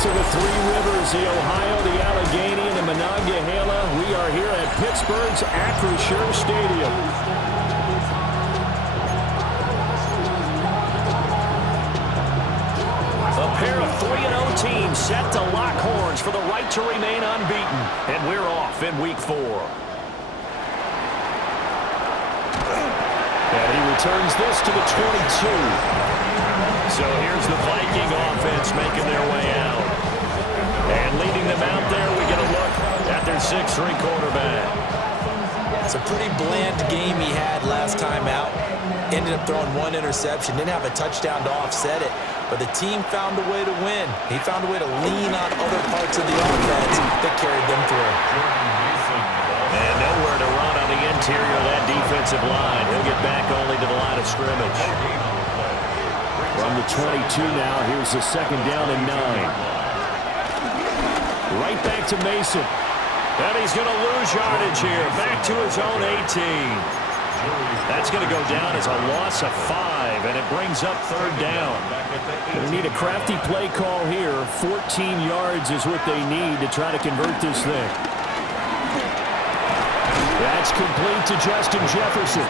inhabitants of the Three Rivers, the Ohio, the Allegheny, and the Monongahela. We are here at Pittsburgh's Acrisure Stadium. A pair of 3-0 teams set to lock horns for the right to remain unbeaten. And we're off in Week 4. And he returns this to the 22. So here's the Viking offense making their way out. And leading them out there, we get a look at their 6'3" quarterback. It's a pretty bland game he had last time out. Ended up throwing one interception. Didn't have a touchdown to offset it. But the team found a way to win. He found a way to lean on other parts of the offense that carried them through. And nowhere to run on the interior of that defensive line. He'll get back only to the line of scrimmage. From the 22 now, here's the second down and 9. Right back to Mason. And he's going to lose yardage here. Back to his own 18. That's going to go down as a loss of 5, and it brings up third down. They need a crafty play call here. 14 yards is what they need to try to convert this thing. That's complete to Justin Jefferson.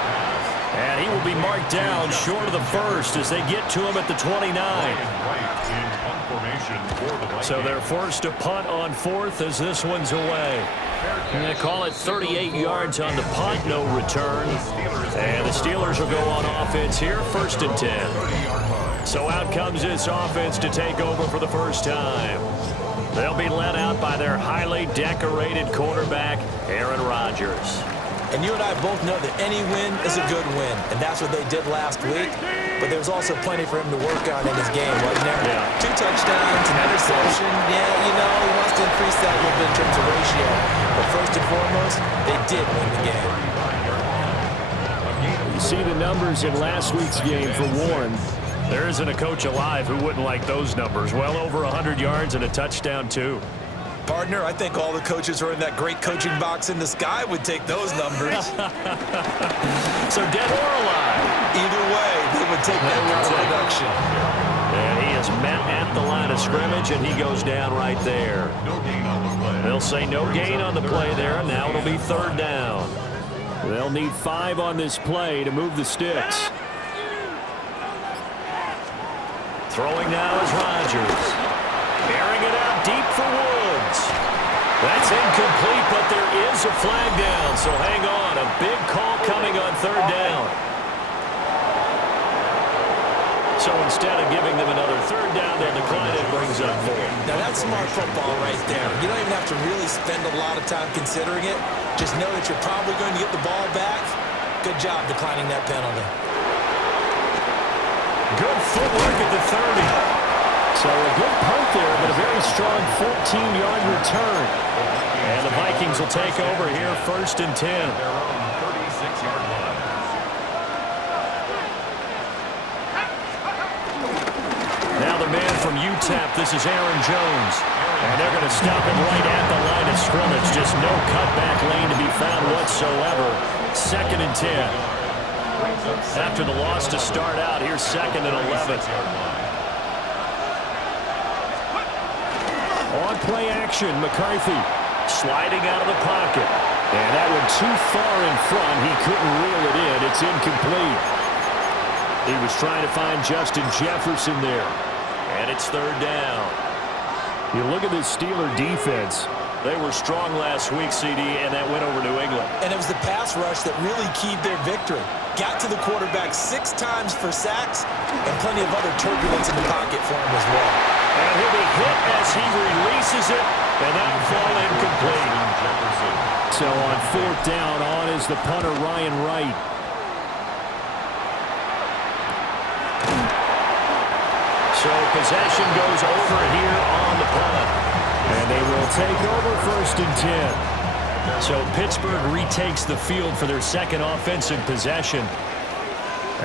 And he will be marked down short of the first as they get to him at the 29. So they're forced to punt on fourth as this one's away. And they call it 38 yards on the punt, no return. And the Steelers will go on offense here, 1st and 10. So out comes this offense to take over for the first time. They'll be led out by their highly decorated quarterback, Aaron Rodgers. And you and I both know that any win is a good win, and that's what they did last week. But there's also plenty for him to work on in his game, wasn't there? Yeah. 2 touchdowns, an interception. Yeah, you know, he wants to increase that a little bit in terms of ratio. But first and foremost, they did win the game. You see the numbers in last week's game for Warren. There isn't a coach alive who wouldn't like those numbers. Well over 100 yards and a touchdown, too. Partner, I think all the coaches who are in that great coaching box in the sky would take those numbers. So dead or alive? Either way, they would take that kind of production. And he is met at the line of scrimmage, and he goes down right there. They'll say no gain on the play there. Now it'll be third down. They'll need 5 on this play to move the sticks. Throwing now is Rodgers. Airing it out deep for Woods. That's incomplete, but there is a flag down, so hang on. A big call coming on third down. So instead of giving them another third down, they'll decline it, brings up 4. Now that's smart football right there. You don't even have to really spend a lot of time considering it. Just know that you're probably going to get the ball back. Good job declining that penalty. Good footwork at the 30. So a good punt there, but a very strong 14-yard return. And the Vikings will take over here, 1st and 10. Now the man from UTEP, this is Aaron Jones. And they're going to stop him right at the line of scrimmage. Just no cutback lane to be found whatsoever. 2nd and 10. After the loss to start out, here's 2nd and 11. On play action, McCarthy sliding out of the pocket. And that one too far in front. He couldn't reel it in. It's incomplete. He was trying to find Justin Jefferson there. And it's third down. You look at this Steeler defense. They were strong last week, CD, and that went over New England. And it was the pass rush that really keyed their victory. Got to the quarterback 6 times for sacks and plenty of other turbulence in the pocket for him as well. And he'll be hit as he releases it, and that will fall incomplete. So on 4th down, on is the punter, Ryan Wright. So possession goes over here on the punt. And they will take over 1st and 10. So Pittsburgh retakes the field for their second offensive possession.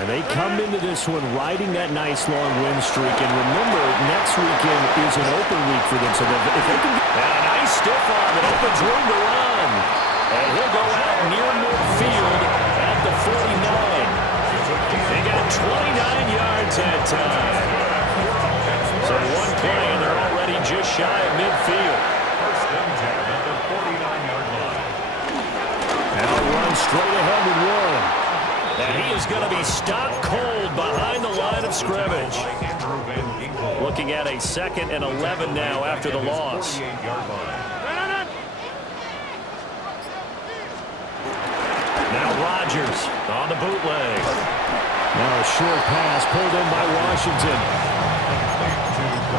And they come into this one riding that nice long win streak. And remember, next weekend is an open week for them. So if they can get a nice stiff arm, it opens room to run. And he'll go out near midfield at the 49. They got 29 yards that time. So one play, and they're already just shy of midfield. First and 10 at the 49-yard line. Now run straight ahead with one. And he is going to be stopped cold behind the line of scrimmage. Looking at a 2nd and 11 now after the loss. Now Rodgers on the bootleg. Now a short pass pulled in by Washington.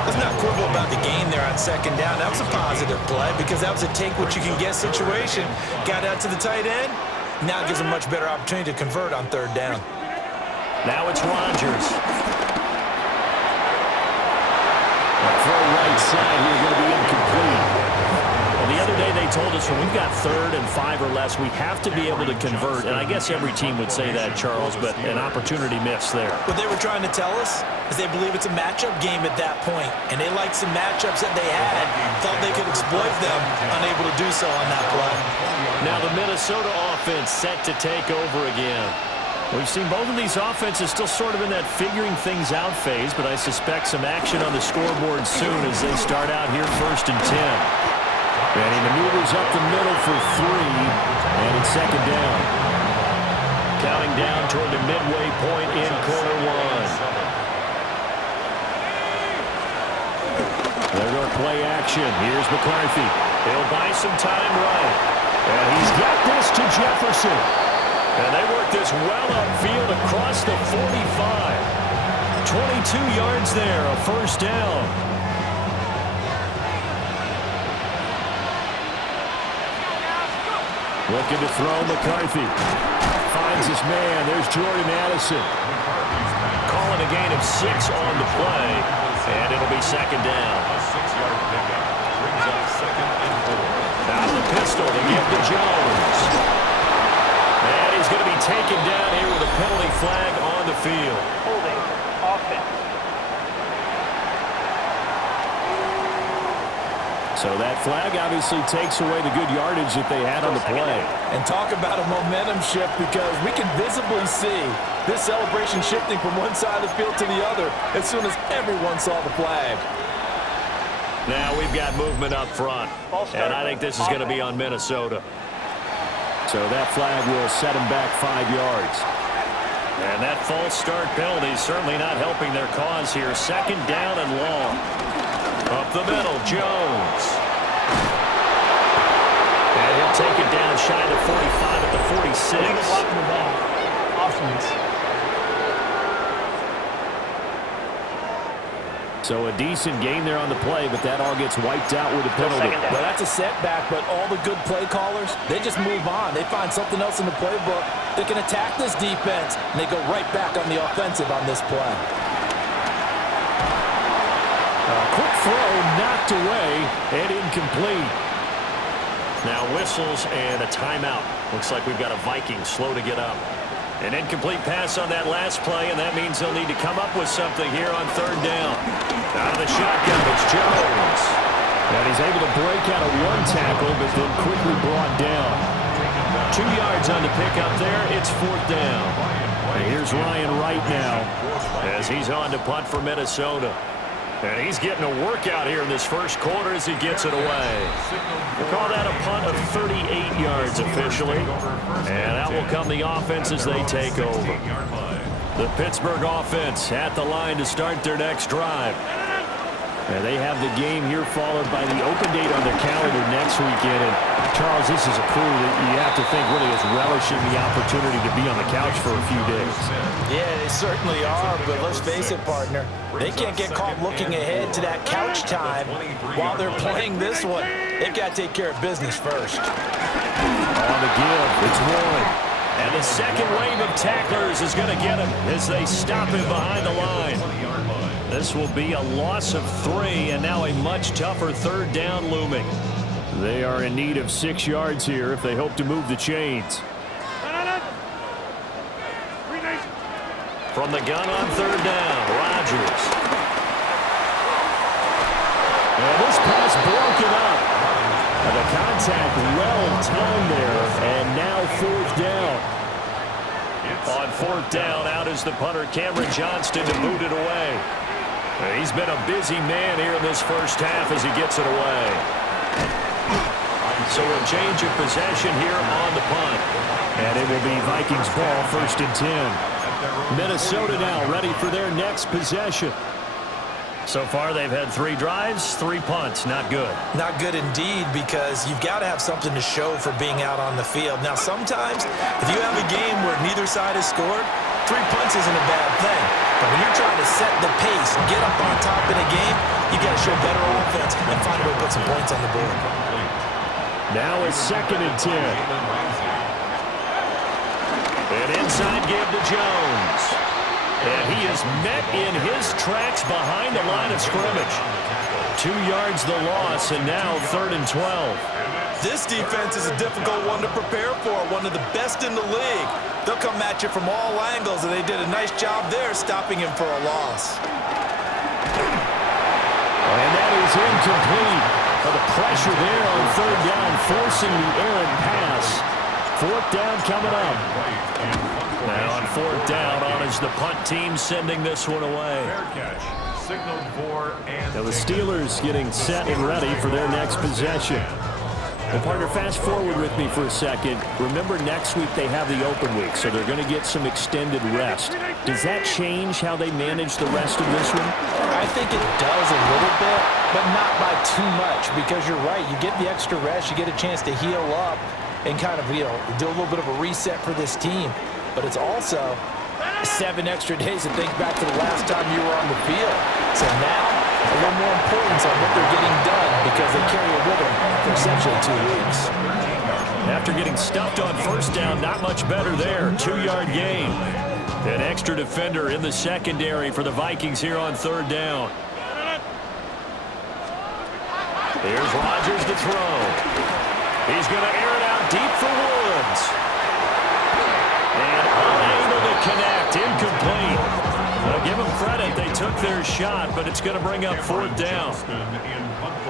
Let's not quibble about the game there on 2nd down. That was a positive play because that was a take-what-you-can-get situation. Got out to the tight end. Now it gives them a much better opportunity to convert on 3rd down. Now it's Rodgers. A throw right side here going to be incomplete. Well, the other day they told us when we've got 3rd and 5 or less, we have to be able to convert. And I guess every team would say that, Charles, but an opportunity missed there. What they were trying to tell us is they believe it's a matchup game at that point, and they liked some matchups that they had, thought they could exploit them, unable to do so on that play. Now the Minnesota offense set to take over again. We've seen both of these offenses still sort of in that figuring things out phase, but I suspect some action on the scoreboard soon as they start out here 1st and 10. And he maneuvers up the middle for 3, and it's 2nd down. Counting down toward the midway point in quarter 1. They're going to play action. Here's McCarthy. He'll buy some time right. And he's got this to Jefferson. And they work this well upfield across the 45. 22 yards there, a 1st down. Looking to throw McCarthy. Finds his man. There's Jordan Addison. Calling a gain of 6 on the play. And it'll be 2nd down. A 6-yard pickup brings up 2nd and 4. Now the pistol to give to Jones. And he's going to be taken down here with a penalty flag on the field. Holding offense. So that flag obviously takes away the good yardage that they had on the play. And talk about a momentum shift because we can visibly see this celebration shifting from one side of the field to the other as soon as everyone saw the flag. Now we've got movement up front, and I think this is going to be on Minnesota. So that flag will set them back 5 yards. And that false start penalty is certainly not helping their cause here. 2nd down and long. Up the middle, Jones. And he'll take it down shy of the 45 at the 46. So a decent gain there on the play, but that all gets wiped out with a penalty. Well, that's a setback, but all the good play callers, they just move on. They find something else in the playbook. They can attack this defense, and they go right back on the offensive on this play. Quick throw knocked away and incomplete. Now whistles and a timeout. Looks like we've got a Viking slow to get up. An incomplete pass on that last play, and that means they'll need to come up with something here on 3rd down. Out of the shotgun, it's Jones. And he's able to break out of one tackle, but then quickly brought down. 2 yards on the pickup there. It's 4th down. And here's Ryan Wright now as he's on to punt for Minnesota. And he's getting a workout here in this 1st quarter as he gets it away. We'll call that a punt of 38 yards officially. And that will come the offense as they take over. The Pittsburgh offense at the line to start their next drive. And they have the game here followed by the open date on their calendar next weekend. And Charles, this is a crew that you have to think really is relishing the opportunity to be on the couch for a few days. Yeah, they certainly are, but let's face it, partner. They can't get caught looking ahead to that couch time while they're playing this one. They've got to take care of business first. On the give, it's Warren. And the second wave of tacklers is going to get him as they stop him behind the line. This will be a loss of 3, and now a much tougher 3rd down looming. They are in need of 6 yards here if they hope to move the chains. From the gun on 3rd down, Rodgers. And this pass broken up. And the contact well timed there, and now 4th down. On 4th down, out is the punter, Cameron Johnston, to boot it away. He's been a busy man here in this first half as he gets it away. So a change of possession here on the punt. And it will be Vikings ball, 1st and 10. Minnesota now ready for their next possession. So far, they've had 3 drives, 3 punts. Not good. Not good indeed, because you've got to have something to show for being out on the field. Now, sometimes, if you have a game where neither side has scored, 3 punts isn't a bad thing. But when you're trying to set the pace and get up on top in a game, you got to show better offense and find a way to put some points on the board. Now it's 2nd and 10. An inside give to Jones. And he is met in his tracks behind the line of scrimmage. 2 yards the loss, and now 3rd and 12. This defense is a difficult one to prepare for, one of the best in the league. They'll come at you from all angles, and they did a nice job there stopping him for a loss. And that is incomplete. The pressure there on 3rd down, forcing the errant pass. 4th down coming up. Now on 4th down, on is the punt team sending this one away. Fair catch. Signaled for and now the Steelers getting set and ready for their next possession. Well, partner, fast forward with me for a second. Remember, next week they have the open week, so they're going to get some extended rest. Does that change how they manage the rest of this one? I think it does a little bit, but not by too much, because you're right. You get the extra rest, you get a chance to heal up and kind of, do a little bit of a reset for this team. But it's also 7 extra days to think back to the last time you were on the field. So now, a little more importance on what they're getting done because they carry it with them for essentially 2 weeks. After getting stuffed on 1st down, not much better there. 2-yard gain. An extra defender in the secondary for the Vikings here on 3rd down. Here's Rodgers to throw. He's going to air it out deep for Woods. And unable to connect. Incomplete. Well, give them credit. They took their shot, but it's going to bring up 4th down.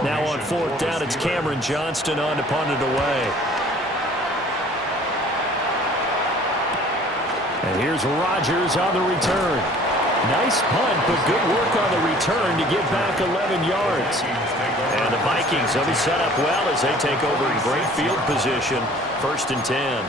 Now on 4th down, it's Cameron Johnston on to punt it away. And here's Rodgers on the return. Nice punt, but good work on the return to get back 11 yards. And the Vikings will be set up well as they take over in great field position. 1st and 10.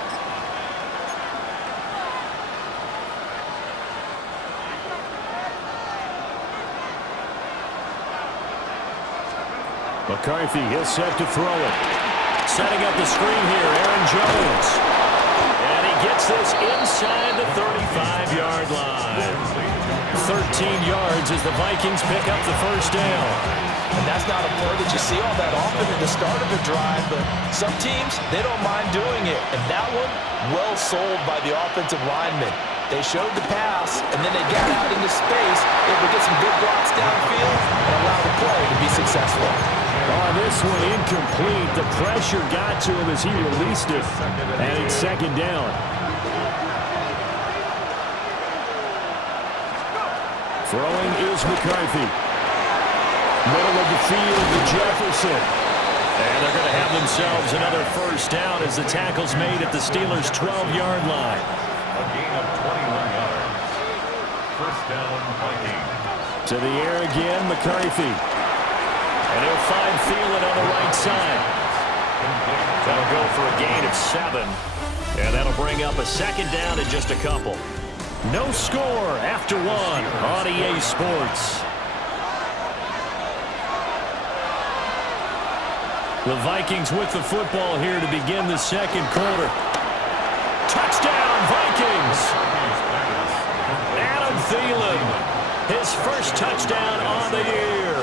McCarthy is set to throw it. Setting up the screen here, Aaron Jones. And he gets this inside the 35-yard line. 13 yards as the Vikings pick up the 1st down. And that's not a play that you see all that often at the start of a drive, but some teams, they don't mind doing it. And that one, well sold by the offensive lineman. They showed the pass, and then they got out into space, able to get some good blocks downfield, and allow the play to be successful. Oh, this one incomplete. The pressure got to him as he released it. And it's 2nd down. Throwing is McCarthy. Middle of the field to Jefferson. And they're going to have themselves another 1st down as the tackle's made at the Steelers' 12-yard line. a gain of 21 yards. 1st down, Vikings. To the air again, McCarthy. And he'll find Thielen on the right side. That'll go for a gain of 7. And that'll bring up a 2nd down in just a couple. No score after 1 on EA Sports. The Vikings with the football here to begin the 2nd quarter. Touchdown, Vikings! Adam Thielen, his first touchdown on the year.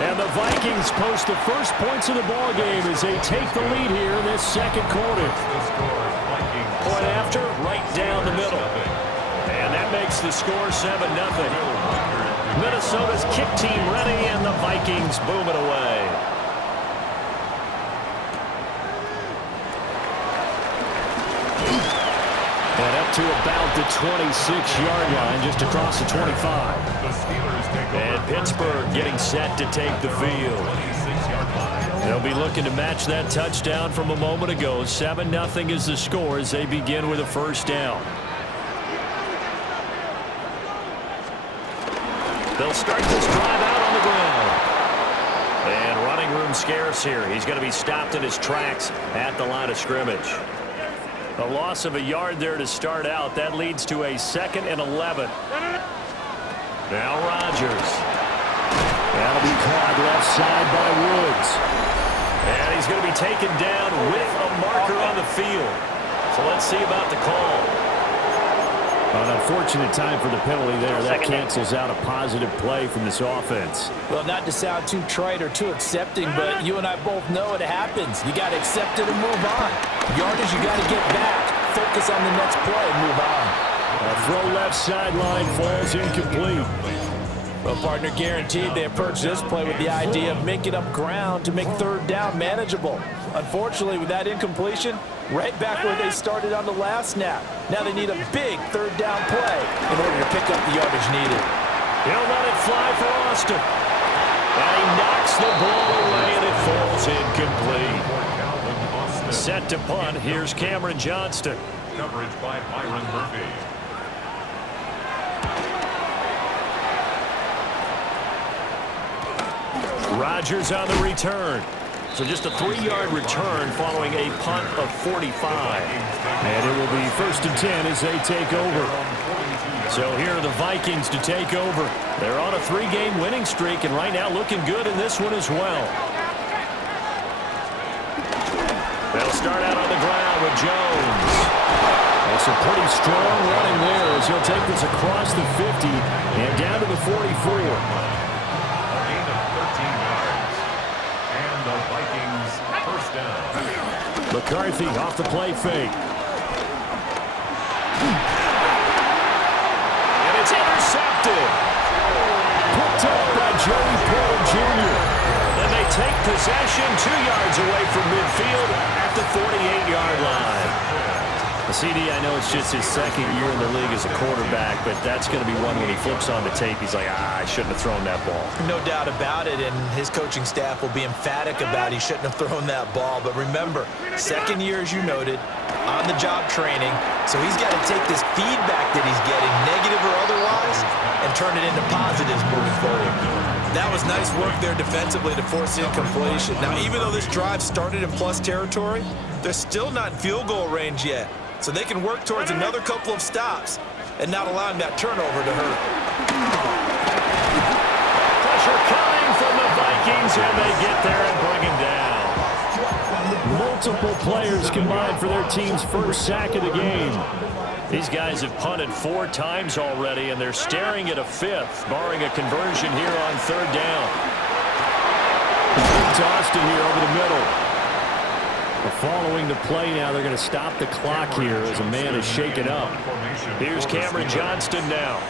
And the Vikings post the first points of the ball game as they take the lead here in this 2nd quarter. Point after, right down the middle. And that makes the score 7-0. Minnesota's kick team ready, and the Vikings boom it away. And up to about the 26-yard line, just across the 25. And Pittsburgh getting set to take the field. They'll be looking to match that touchdown from a moment ago. 7-0 is the score as they begin with a 1st down. They'll start this drive out on the ground. And running room scarce here. He's going to be stopped in his tracks at the line of scrimmage. A loss of a yard there to start out. That leads to a 2nd and 11. Now Rodgers. That'll be caught left side by Woods. And he's going to be taken down with a marker on the field. So let's see about the call. An unfortunate time for the penalty there. That cancels out a positive play from this offense. Well, not to sound too trite or too accepting, but you and I both know it happens. You got to accept it and move on. Yardage, you got to get back. Focus on the next play and move on. A throw left sideline falls incomplete. Well, partner, guaranteed they approach this play with the idea of making up ground to make 3rd down manageable. Unfortunately, with that incompletion, right back where they started on the last snap. Now they need a big 3rd down play in order to pick up the yardage needed. He'll let it fly for Austin. And he knocks the ball away, and it falls incomplete. Set to punt. Here's Cameron Johnston. Coverage by Byron Murphy. Rodgers on the return. So just a 3-yard return following a punt of 45. And it will be 1st and 10 as they take over. So here are the Vikings to take over. They're on a 3-game winning streak, and right now looking good in this one as well. They'll start out on the ground with Jones. That's a pretty strong running there as he'll take this across the 50 and down to the 44. McCarthy off the play fake. And it's intercepted. Picked up by Joey Porter Jr. And they take possession 2 yards away from midfield at the 48-yard line. CD, I know it's just his 2nd year in the league as a quarterback, but that's going to be one when he flips on the tape. He's like, I shouldn't have thrown that ball. No doubt about it, and his coaching staff will be emphatic about he shouldn't have thrown that ball. But remember, 2nd year, as you noted, on-the-job training, so he's got to take this feedback that he's getting, negative or otherwise, and turn it into positives moving forward. That was nice work there defensively to force incompletion. Now, even though this drive started in plus territory, they're still not in field goal range yet. So they can work towards another couple of stops and not allowing that turnover to hurt. Pressure coming from the Vikings, and they get there and bring him down. Multiple players combined for their team's 1st sack of the game. These guys have punted 4 times already, and they're staring at a 5th, barring a conversion here on 3rd down. To Austin here over the middle. Following the play now, they're going to stop the clock here as a man is shaken up. Here's Cameron Johnston now.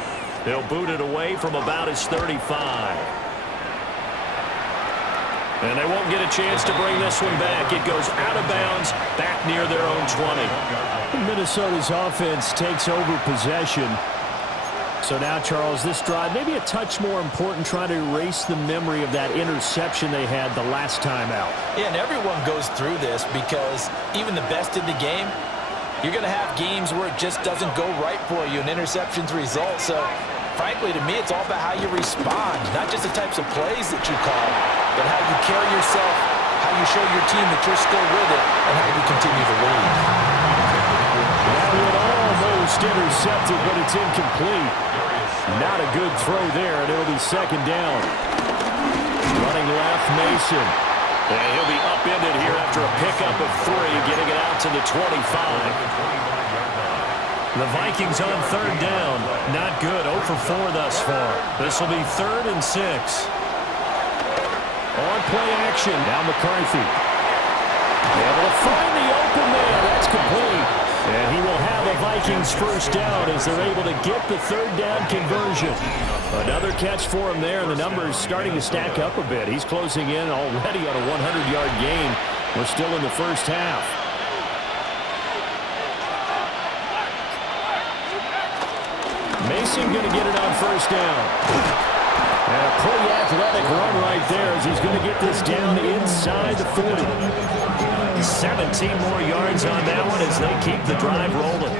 They'll boot it away from about his 35. And they won't get a chance to bring this one back. It goes out of bounds back near their own 20. Minnesota's offense takes over possession. So now, Charles, this drive maybe a touch more important, trying to erase the memory of that interception they had the last time out. Yeah, and everyone goes through this because even the best in the game, you're going to have games where it just doesn't go right for you and interceptions result. So, frankly, to me, it's all about how you respond, not just the types of plays that you call, but how you carry yourself, how you show your team that you're still with it, and how you continue to lead. That one almost intercepted, but it's incomplete. Not a good throw there, and it'll be 2nd down. Running left, Mason. And he'll be upended here after a pickup of 3, getting it out to the 25. The Vikings on 3rd down. Not good. 0 for 4 thus far. This will be 3rd and 6. On play action. Now McCarthy. Able to find the open man. That's complete. And he will have a Vikings 1st down as they're able to get the 3rd down conversion. Another catch for him there, and the numbers starting to stack up a bit. He's closing in already on a 100-yard gain. We're still in the 1st half. Mason going to get it on 1st down. And a pretty athletic run right there as he's going to get this down inside the 40. 17 more yards on that one as they keep the drive rolling.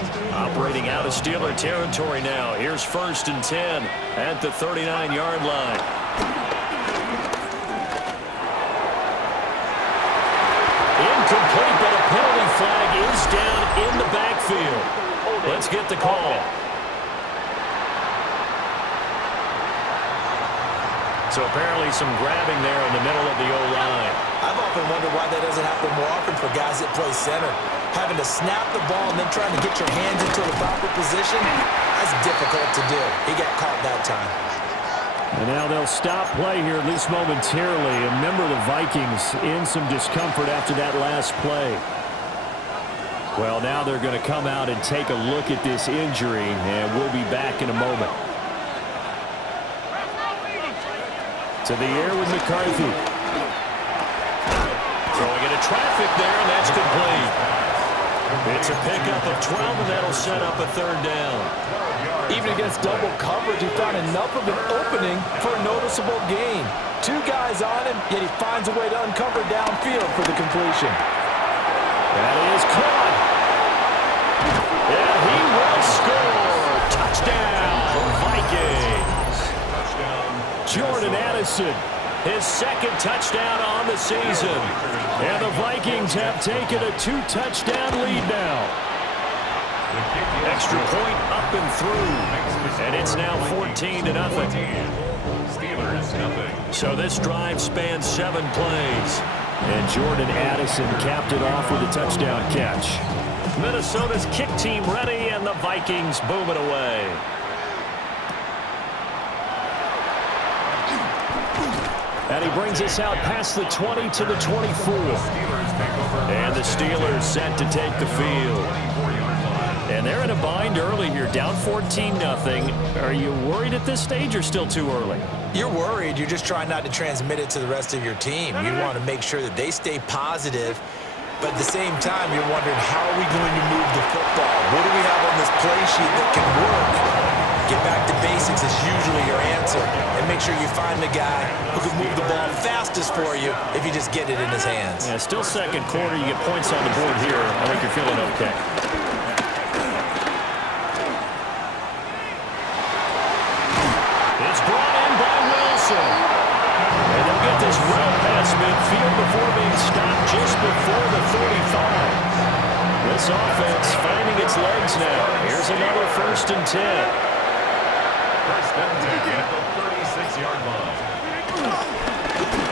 operating out of Steeler territory now. Here's 1st and 10 at the 39-yard line. Incomplete, but a penalty flag is down in the backfield. Let's get the call. So apparently some grabbing there in the middle of the O-line. I've often wondered why that doesn't happen more often for guys that play center. Having to snap the ball and then trying to get your hands into the proper position, that's difficult to do. He got caught that time. And now they'll stop play here, at least momentarily. A member of the Vikings in some discomfort after that last play. Well, now they're going to come out and take a look at this injury, and we'll be back in a moment. To the air with McCarthy. Throwing into traffic there, and that's complete. It's a pickup of 12, and that'll set up a 3rd down. Even against double coverage, he found enough of an opening for a noticeable gain. 2 guys on him, yet he finds a way to uncover downfield for the completion. That is caught. And he will score. Touchdown, Vikings. Jordan Addison, his 2nd touchdown on the season. And the Vikings have taken a 2-touchdown lead now. Extra point up and through. And it's now 14-0. Steelers, nothing. So this drive spans 7 plays. And Jordan Addison capped it off with a touchdown catch. Minnesota's kick team ready, and the Vikings boom it away. And he brings us out past the 20 to the 24. And the Steelers set to take the field. And they're in a bind early here, down 14-0. Are you worried at this stage or still too early? You're worried. You're just trying not to transmit it to the rest of your team. You want to make sure that they stay positive. But at the same time, you're wondering, how are we going to move the football? What do we have on this play sheet that can work? Get back to basics is usually your answer. And make sure you find the guy who can move the ball fastest for you if you just get it in his hands. Yeah, still 2nd quarter. You get points on the board here. I think you're feeling okay. It's brought in by Wilson. And they'll get this well past midfield before being stopped just before the 35. This offense finding its legs now. Here's another 1st and 10. 1st and 10 at the 36-yard line.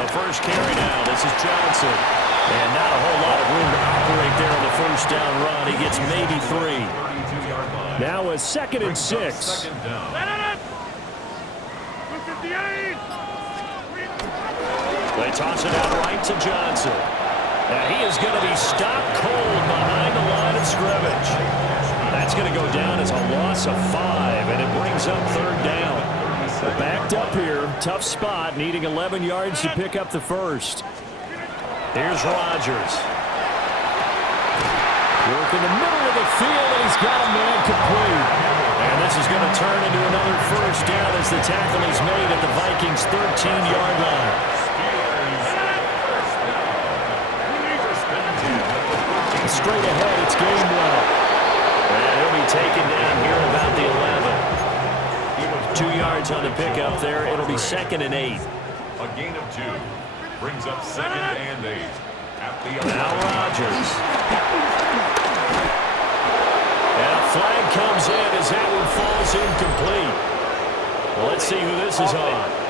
The first carry now. This is Johnson. And not a whole lot of room to operate there on the 1st down run. He gets maybe 3. 32-yard line. Now a 2nd and 6. 2nd down. They toss it out right to Johnson. And he is going to be stopped cold behind the line of scrimmage. That's going to go down as a loss of 5, and it brings up 3rd down. Backed up here, tough spot, needing 11 yards to pick up the 1st. Here's Rodgers. Work in the middle of the field, and he's got a man complete. And this is going to turn into another 1st down as the tackle is made at the Vikings' 13-yard line. Straight ahead, it's Gainwell. And he'll be taken down here about the 11. 2 yards on the pickup there. It'll be 2nd and 8. A gain of 2 brings up 2nd and 8 at the 11. Now Rodgers. And a flag comes in as that one falls incomplete. Well, let's see who this is on.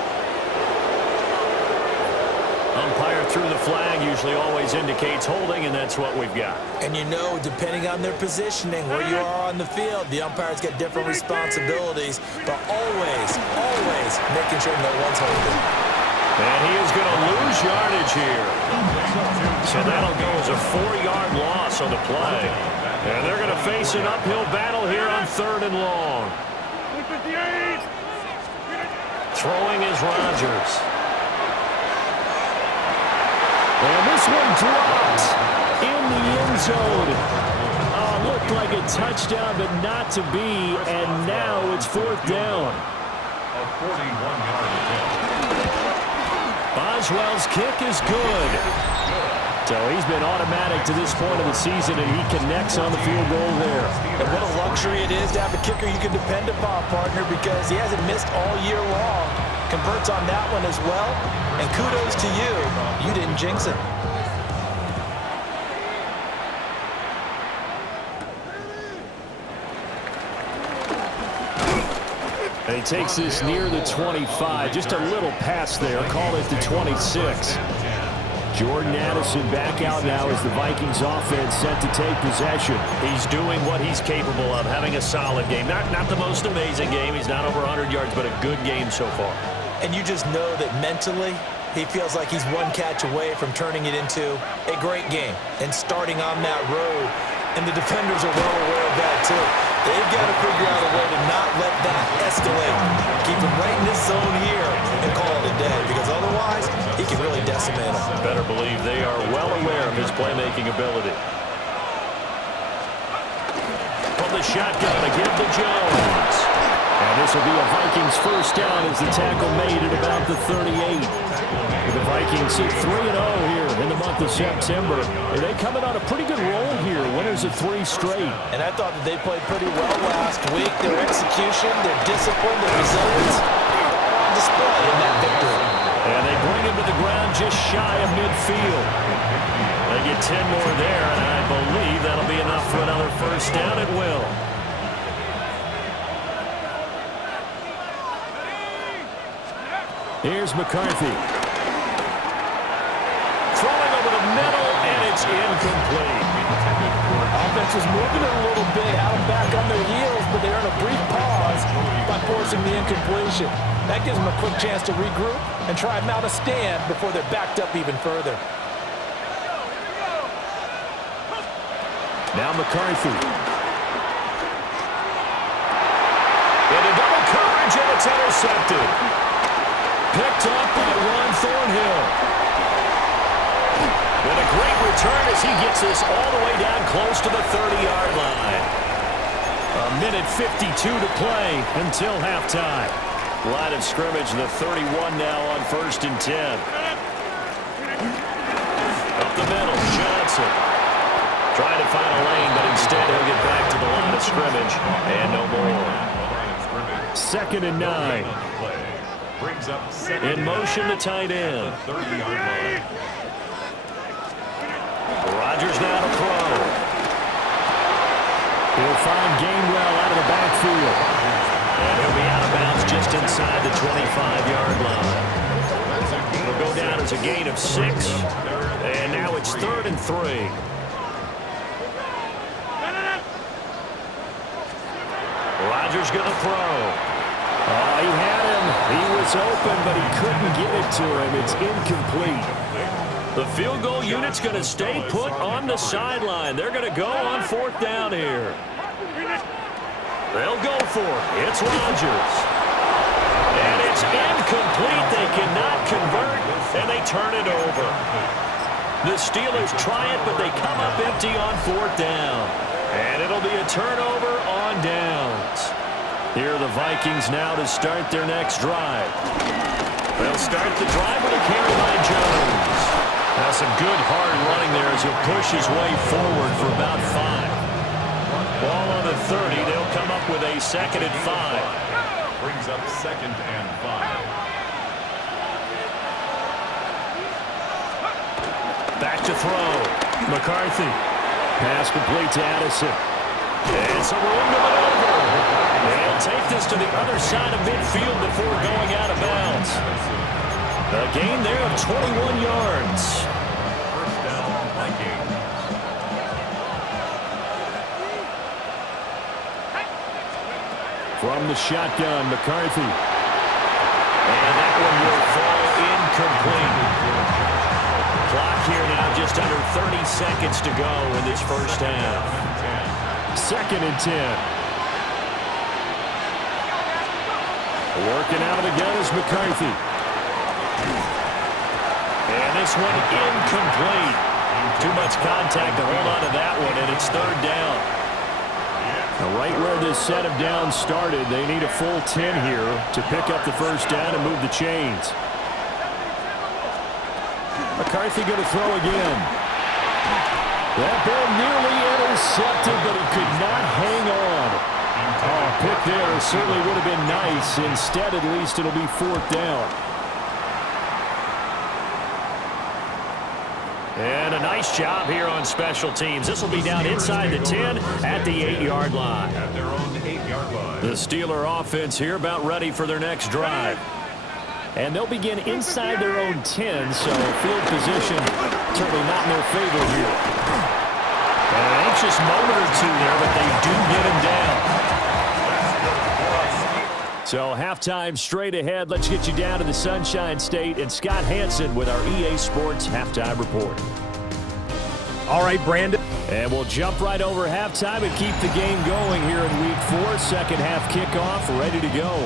Umpire threw the flag, usually always indicates holding, and that's what we've got. And you know, depending on their positioning, where you are on the field, the umpire's got different responsibilities, but always making sure no one's holding. And he is going to lose yardage here. So that'll go as a 4-yard loss on the play. And they're going to face an uphill battle here on 3rd and long. Throwing is Rodgers. And this one dropped in the end zone. Looked like a touchdown, but not to be. And now it's 4th down. A 41-yard attempt. Boswell's kick is good. So he's been automatic to this point of the season, and he connects on the field goal there. And what a luxury it is to have a kicker you can depend upon, partner, because he hasn't missed all year long. Converts on that one as well. And kudos to you. You didn't jinx it. And he takes this near the 25. Just a little pass there. Call it the 26. Jordan Addison back out now as the Vikings offense set to take possession. He's doing what he's capable of, having a solid game. Not the most amazing game. He's not over 100 yards, but a good game so far. And you just know that mentally he feels like he's one catch away from turning it into a great game and starting on that road. And the defenders are well aware of that too. They've got to figure out a way to not let that escalate. Keep him right in this zone here and call it a day, because otherwise he can really decimate him. Better believe they are well aware of his playmaking ability. From the shotgun, a give to Jones. And this will be a Vikings first down as the tackle made at about the 38. The Vikings sit 3-0 here in the month of September. And they coming on a pretty good roll here. Winners of 3 straight. And I thought that they played pretty well last week. Their execution, their discipline, their resilience, all on display in that victory. And they bring him to the ground just shy of midfield. They get 10 more there, and I believe that'll be enough for another first down. It will. Here's McCarthy. Throwing over the middle, and it's incomplete. Offense was moving it a little bit, had them back on their heels, but they earned a brief pause by forcing the incompletion. That gives them a quick chance to regroup and try and mount a stand before they're backed up even further. Now McCarthy. Into double coverage, and it's intercepted. Picked up by Ron Thornhill. And a great return as he gets this all the way down close to the 30-yard line. A minute 52 to play until halftime. Line of scrimmage, the 31 now on 1st and 10. Up the middle, Johnson. Trying to find a lane, but instead he'll get back to the line of scrimmage. And no more. 2nd and 9. Brings up In motion, the tight end. 30-yard line. Rodgers now to throw. He'll find Gainwell out of the backfield. And he'll be out of bounds just inside the 25-yard line. It'll go down as a gain of 6. And now it's 3rd and 3. Rodgers going to throw. Oh, he had him. He was open, but he couldn't get it to him. It's incomplete. The field goal unit's going to stay put on the sideline. They're going to go on 4th down here. They'll go for it. It's Rodgers. And it's incomplete. They cannot convert, and they turn it over. The Steelers try it, but they come up empty on 4th down. And it'll be a turnover on downs. Here are the Vikings now to start their next drive. They'll start the drive with a carry by Jones. Now some good hard running there as he'll push his way forward for about 5. Ball on the 30. They'll come up with a 2nd and 5. Brings up 2nd and 5. Back to throw. McCarthy. Pass complete to Addison. And some room to maneuver. And he'll take this to the other side of midfield before going out of bounds. A gain there of 21 yards. First down, Vikings. From the shotgun, McCarthy. And that one will fall incomplete. Clock here now just under 30 seconds to go in this first half. 2nd and 10. Working out of the gun is McCarthy. And this one incomplete. Too much contact to hold on to that one, and it's 3rd down. Now right where this set of downs started, they need a full 10 here to pick up the first down and move the chains. McCarthy going to throw again. That ball nearly intercepted, but he could not hang on. Oh, pick there certainly would have been nice. Instead, at least it'll be 4th down. And a nice job here on special teams. This will be down inside the 10 at the 8-yard line. At their own 8-yard line. The Steeler offense here about ready for their next drive. And they'll begin inside their own 10, so field position certainly not in their favor here. An anxious moment or two there, but they do get him down. So halftime straight ahead. Let's get you down to the Sunshine State and Scott Hansen with our EA Sports Halftime Report. All right, Brandon. And we'll jump right over halftime and keep the game going here in Week 4. Second half kickoff, ready to go.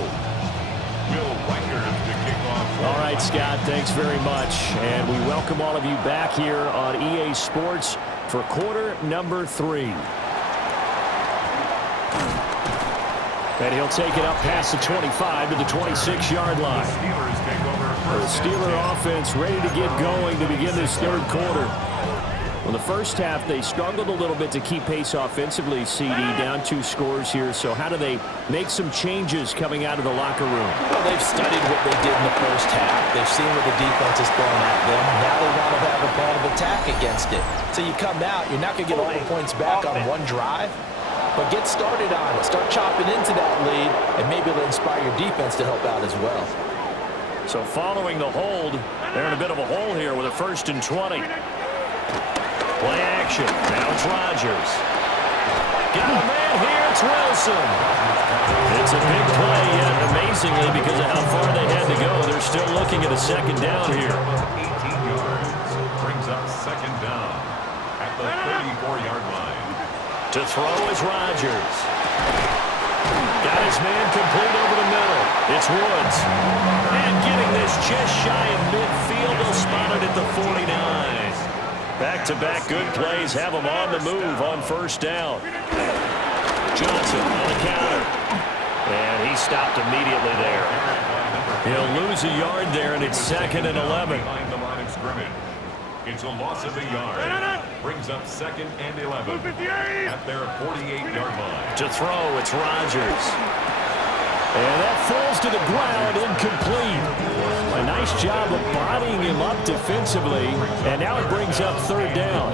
Will Reichert to kick off. All right, Scott, thanks very much. And we welcome all of you back here on EA Sports for quarter number 3. And he'll take it up past the 25 to the 26-yard line. The Steeler offense ready to get going to begin this third quarter. Well, the first half, they struggled a little bit to keep pace offensively, CD, down 2 scores here. So how do they make some changes coming out of the locker room? Well, they've studied what they did in the first half. They've seen what the defense is throwing at them. Now they want to have a plan of attack against it. So you come out, you're not going to get all the points back on one drive. But get started on it. Start chopping into that lead, and maybe it'll inspire your defense to help out as well. So following the hold, they're in a bit of a hole here with a 1st and 20. Play action. Now it's Rodgers. Got a man here. It's Wilson. It's a big play, yet amazingly, because of how far they had to go, they're still looking at a 2nd down here. 18 yards. Brings up 2nd down at the 34-yard line. To throw is Rodgers. Got his man complete over the middle. It's Woods. And getting this just shy of midfield. They'll spot it at the 49. Back-to-back good plays have him on the move on 1st down. Johnson on the counter. And he stopped immediately there. He'll lose a yard there, and it's 2nd and 11. Behind the line of scrimmage. It's a loss of a yard. Brings up 2nd and 11 at their 48-yard line. To throw, it's Rodgers. And that falls to the ground, incomplete. A nice job of bodying him up defensively, and now it brings up 3rd down.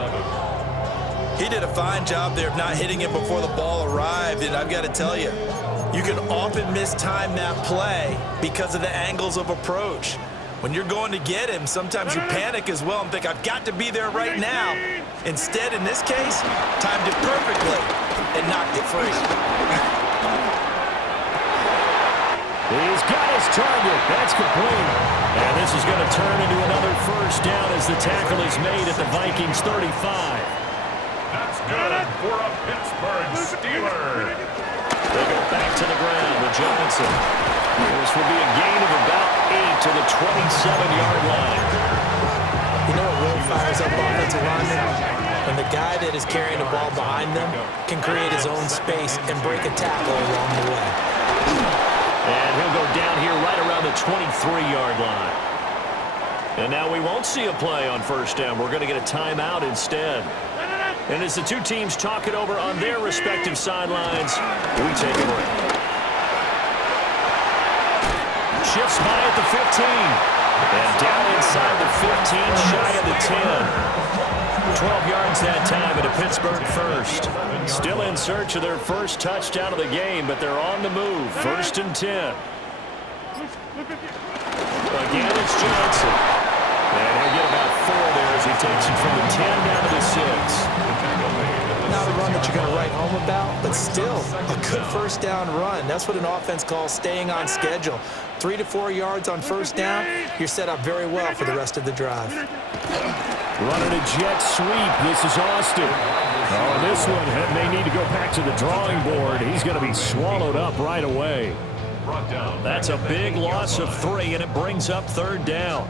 He did a fine job there of not hitting him before the ball arrived, and I've got to tell you, you can often mistime that play because of the angles of approach. When you're going to get him, sometimes you panic as well and think, I've got to be there right now. Instead, in this case, timed it perfectly and knocked it free. He's got his target. That's complete. And this is going to turn into another 1st down as the tackle is made at the Vikings 35. That's good for a Pittsburgh Steeler. They go back to the ground with Johnson. This will be a gain of about 8 to the 27-yard line. You know what really fires up offensive linemen? When the guy that is carrying the ball behind them can create his own space and break a tackle along the way. And he'll go down here right around the 23-yard line. And now we won't see a play on 1st down. We're going to get a timeout instead. And as the two teams talk it over on their respective sidelines, we take a break. Shifts by at the 15. And down inside the 15, shy of the 10. 12 yards that time at a Pittsburgh 1st. Still in search of their first touchdown of the game, but they're on the move. 1st and 10. Again, it's Johnson. And he'll get about 4 there as he takes it from the 10 down to the 6. Not a run that you're going to write home about, but still a good 1st down run. That's what an offense calls staying on schedule. 3 to 4 yards on 1st down, you're set up very well for the rest of the drive. Running a jet sweep. This is Austin. Oh, this one may need to go back to the drawing board. He's going to be swallowed up right away. That's a big loss of 3, and it brings up 3rd down.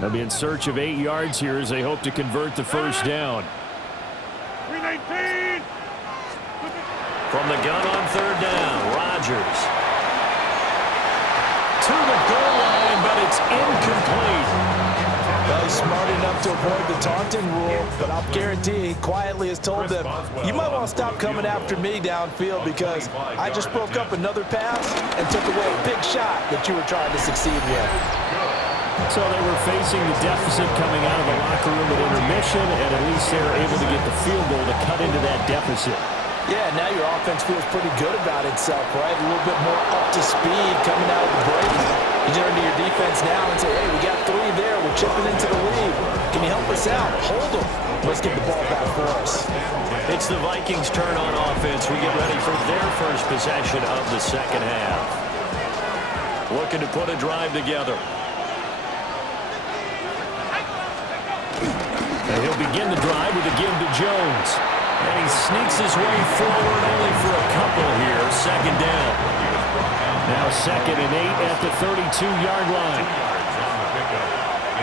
They'll be in search of 8 yards here as they hope to convert the 1st down. From the gun on 3rd down, Rodgers. To the goal line, but it's incomplete. Well, was smart enough to avoid the taunting rule, but I'll guarantee he quietly has told them, you might want to stop coming after me downfield because I just broke up another pass and took away a big shot that you were trying to succeed with. So they were facing the deficit coming out of the locker room at intermission, and at least they were able to get the field goal to cut into that deficit. Yeah, now your offense feels pretty good about itself, right? A little bit more up to speed coming out of the break. You turn to your defense now and say, hey, we got 3 there. We're chipping into the lead. Can you help us out? Hold them. Let's get the ball back for us. It's the Vikings' turn on offense. We get ready for their first possession of the second half. Looking to put a drive together. And he'll begin the drive with a give to Jones. And he sneaks his way forward only for a couple here. Second down. Now 2nd and 8 at the 32-yard line.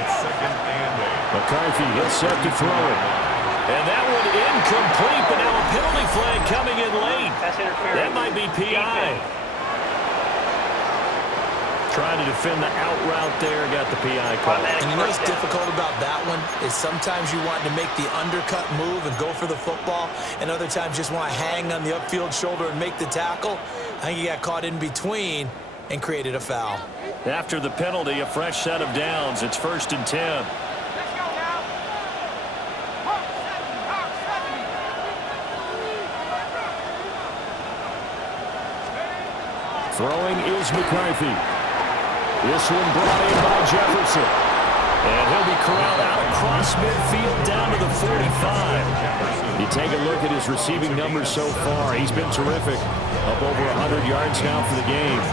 It's 2nd and 8. McCarthy is set to throw it. And that one incomplete, but now a penalty flag coming in late. That's interference. That might be PI. Trying to defend the out route there, got the PI call. And you know what's difficult about that one is sometimes you want to make the undercut move and go for the football, and other times just want to hang on the upfield shoulder and make the tackle. I think he got caught in between and created a foul. After the penalty, a fresh set of downs. It's 1st and 10. Throwing is McCarthy. This one brought in by Jefferson. And he'll be corralled out across midfield down to the 45. You take a look at his receiving numbers so far. He's been terrific. Up over 100 yards now for the game.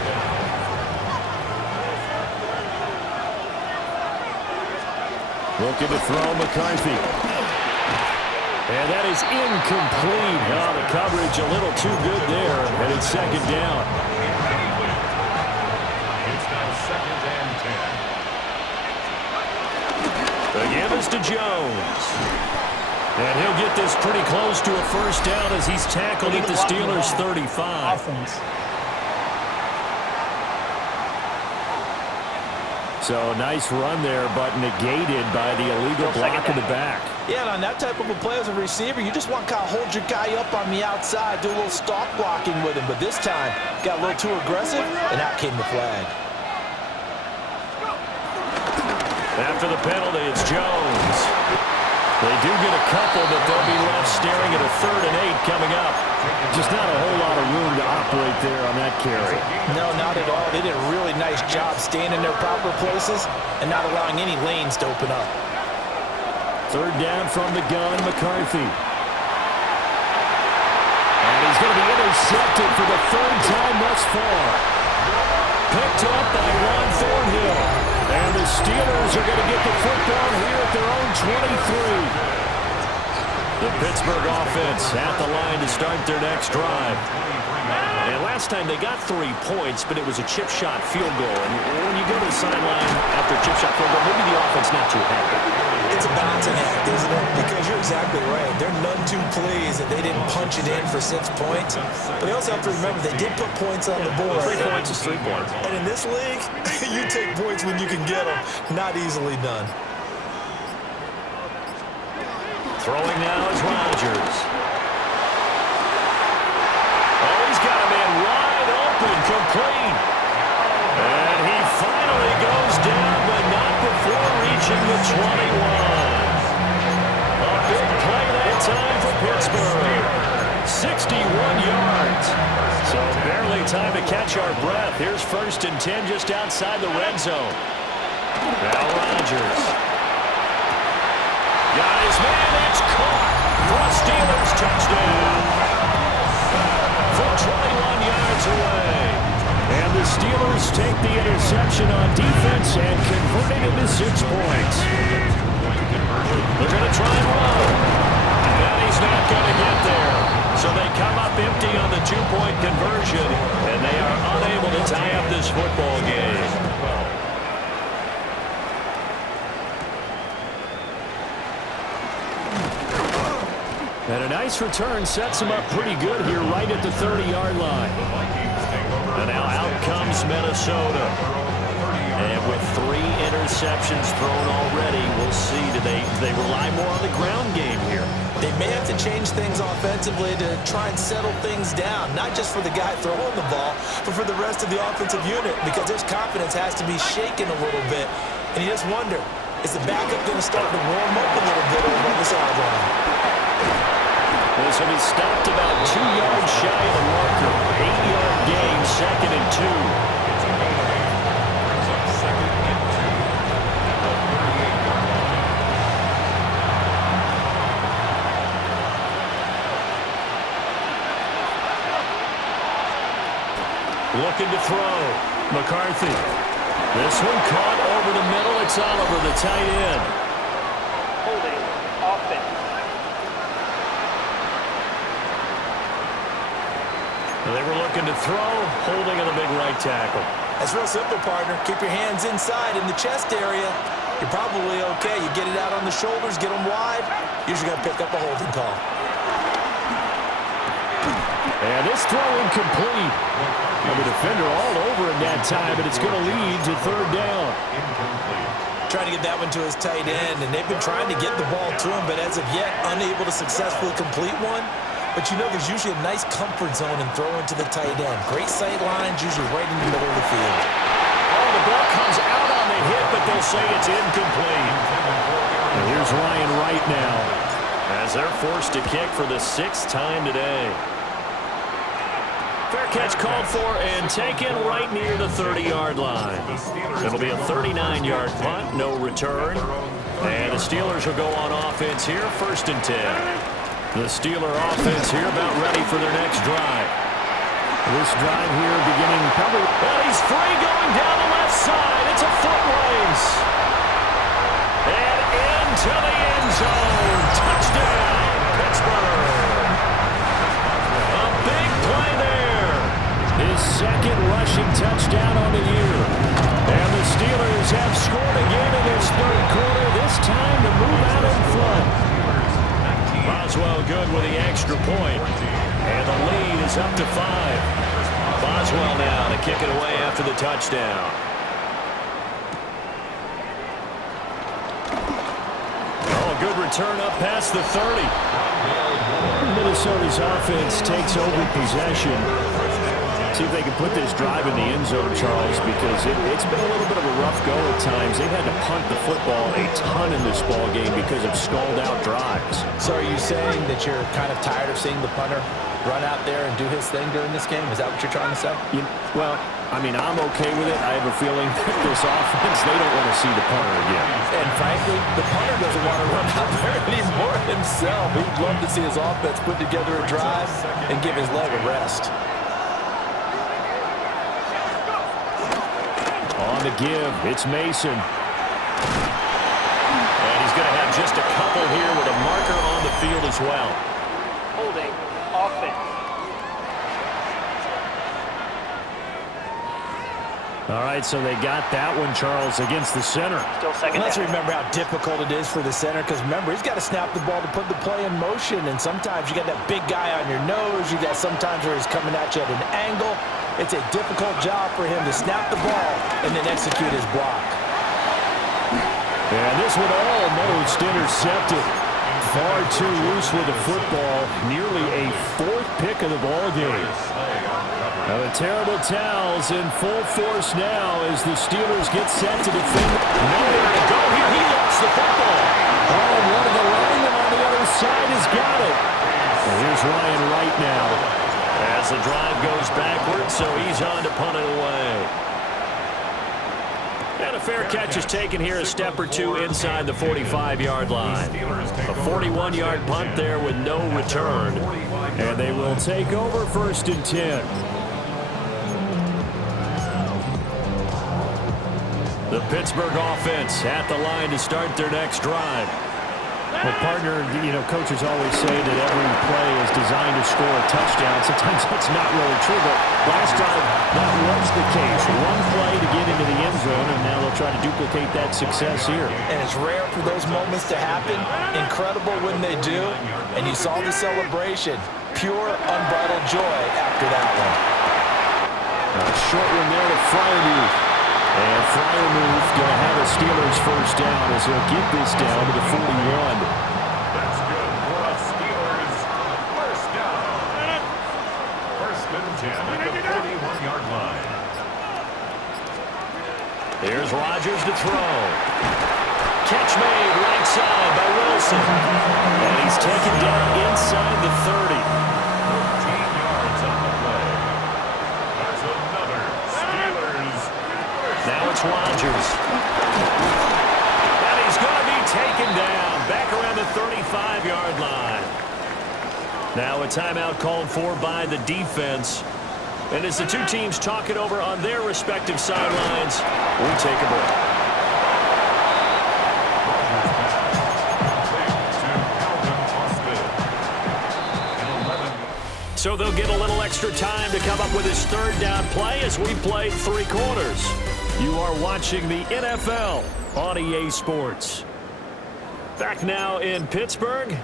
Looking to throw McCarthy. And that is incomplete. Oh, the coverage a little too good there. And it's 2nd down. It's now 2nd and 10. The give is to Jones. And he'll get this pretty close to a first down as he's tackled at the Steelers' 35. Offense. So nice run there, but negated by the illegal block in the back. Yeah, and on that type of a play as a receiver, you just want to kind of hold your guy up on the outside, do a little stalk blocking with him. But this time, got a little too aggressive, and out came the flag. After the penalty, it's Jones. They do get a couple, but they'll be left staring at a 3rd and 8 coming up. Just not a whole lot of room to operate there on that carry. No, not at all. They did a really nice job staying in their proper places and not allowing any lanes to open up. 3rd down from the gun, McCarthy. And he's going to be intercepted for the 3rd time thus far. Picked up by Ron Thornhill. And the Steelers are going to get the football here at their own 23. The Pittsburgh offense at the line to start their next drive. And last time they got 3 points, but it was a chip shot field goal. And when you go to the sideline after a chip shot field goal, maybe the offense not too happy. It's a balancing act, isn't it? Because you're exactly right. They're none too pleased that they didn't punch it in for 6 points. But they also have to remember they did put points on the board. 3 points is 3 points. And in this league, you take points when you can get them. Not easily done. Throwing now is Rodgers. Oh, he's got a man wide open, complete. And he finally goes down, but not before reaching the 21. A big play that time for Pittsburgh. 61 yards. So barely time to catch our breath. Here's 1st and 10 just outside the red zone. Now Rodgers. Got his man, it's caught for a Steelers touchdown. From 21 yards away. And the Steelers take the interception on defense and convert it into 6 points. They're going to try and run. And he's not going to get there. So they come up empty on the 2-point conversion, and they are unable to tie up this football game. And a nice return sets him up pretty good here right at the 30-yard line. And now out comes Minnesota. And with 3 interceptions thrown already, we'll see. Do they rely more on the ground game here? They may have to change things offensively to try and settle things down, not just for the guy throwing the ball, but for the rest of the offensive unit, because his confidence has to be shaken a little bit. And you just wonder, is the backup going to start to warm up a little bit over on the sideline? This one is stopped about 2 yards shy of the marker. 8-yard gain, 2nd and 2. It's a good game. Brings up 2nd and 2. The 38-yard line. Looking to throw. McCarthy. This one caught over the middle. It's Oliver, the tight end. Holding. Offense. They were looking to throw, holding on the big right tackle. That's real simple, partner. Keep your hands inside in the chest area. You're probably okay. You get it out on the shoulders, get them wide. Usually going to pick up a holding call. And this throw incomplete. And the defender all over him that time, but it's going to lead to 3rd down. Incomplete. Trying to get that one to his tight end, and they've been trying to get the ball to him, but as of yet, unable to successfully complete one. But you know there's usually a nice comfort zone in throwing to the tight end. Great sight lines, usually right in the middle of the field. Oh, the ball comes out on the hit, but they'll say it's incomplete. And here's Ryan Wright now, as they're forced to kick for the 6th time today. Fair catch called for and taken right near the 30-yard line. It'll be a 39-yard punt, no return. And the Steelers will go on offense here, 1st and 10. The Steeler offense here about ready for their next drive. This drive here beginning probably... Well, he's free going down the left side. It's a foot race. And into the end zone. Touchdown, Pittsburgh. A big play there. His 2nd rushing touchdown on the year. And the Steelers have scored again in this 3rd quarter, this time to move out in front. Boswell good with the extra point. And the lead is up to 5. Boswell now to kick it away after the touchdown. Oh, good return up past the 30. Minnesota's offense takes over possession. See if they can put this drive in the end zone, Charles, because it's been a little bit of a rough go at times. They've had to punt the football a ton in this ball game because of stalled-out drives. So are you saying that you're kind of tired of seeing the punter run out there and do his thing during this game? Is that what you're trying to say? Well, I mean, I'm okay with it. I have a feeling that this offense, they don't want to see the punter again. And frankly, the punter doesn't want to run out there anymore himself. He'd love to see his offense put together a drive and give his leg a rest. On the give, it's Mason. And he's going to have just a couple here with a marker on the field as well. Holding. Offense. All right, so they got that one, Charles, against the center. Still 2nd Let's down. remember how difficult it is for the center, because remember, he's got to snap the ball to put the play in motion, and sometimes you got that big guy on your nose. You got sometimes where he's coming at you at an angle. It's a difficult job for him to snap the ball and then execute his block. And this one almost intercepted. Far too loose with the football. Nearly a 4th pick of the ball game. Now the terrible towels in full force now as the Steelers get set to defend. Nowhere to go here. He lost the football. Oh, and one of the linemen on the other side has got it. And here's Ryan Wright now as the drive goes backwards, so he's on to punt it away. And a fair catch is taken here a step or two inside the 45-yard line. A 41-yard punt there with no return. And they will take over 1st and 10. The Pittsburgh offense at the line to start their next drive. Well, partner, coaches always say that every play is designed to score a touchdown. Sometimes that's not really true, but last drive, that was the case. One play to get into the end zone, and now they'll try to duplicate that success here. And it's rare for those moments to happen. Incredible when they do. And you saw the celebration. Pure, unbridled joy after that one. A short one there to Freiermuth. And Freiermuth going to have a Steelers first down as he'll get this down to the 41. That's good for a Steelers first down. First and 10 at the 41-yard line. Here's Rodgers to throw. Catch made right side by Wilson. And he's taken down inside the 30. 13 yards on the play. That's another Steelers first. Now it's Rodgers. And he's going to be taken down back around the 35-yard line. Now a timeout called for by the defense. And as the two teams talk it over on their respective sidelines, we take a break. So they'll get a little extra time to come up with his third down play as we play 3 quarters. You are watching the NFL on EA Sports. Back now in Pittsburgh.